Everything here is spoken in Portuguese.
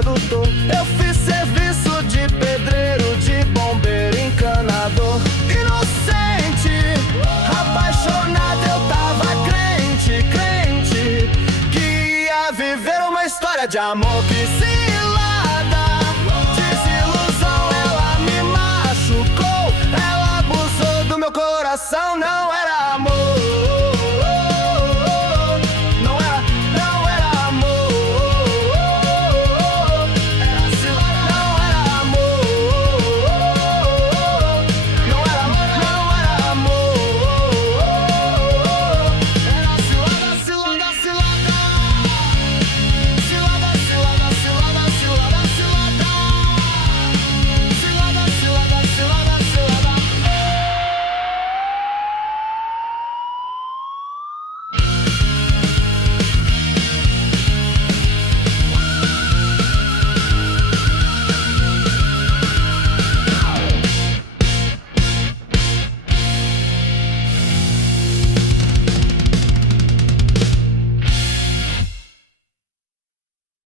sedutor. Eu fiz serviço de pedreiro, de bombeiro, encanador. Inocente, apaixonado, eu tava crente, crente, que ia viver uma história de amor. Que cilada, desilusão, ela me machucou. Ela abusou do meu coração, não era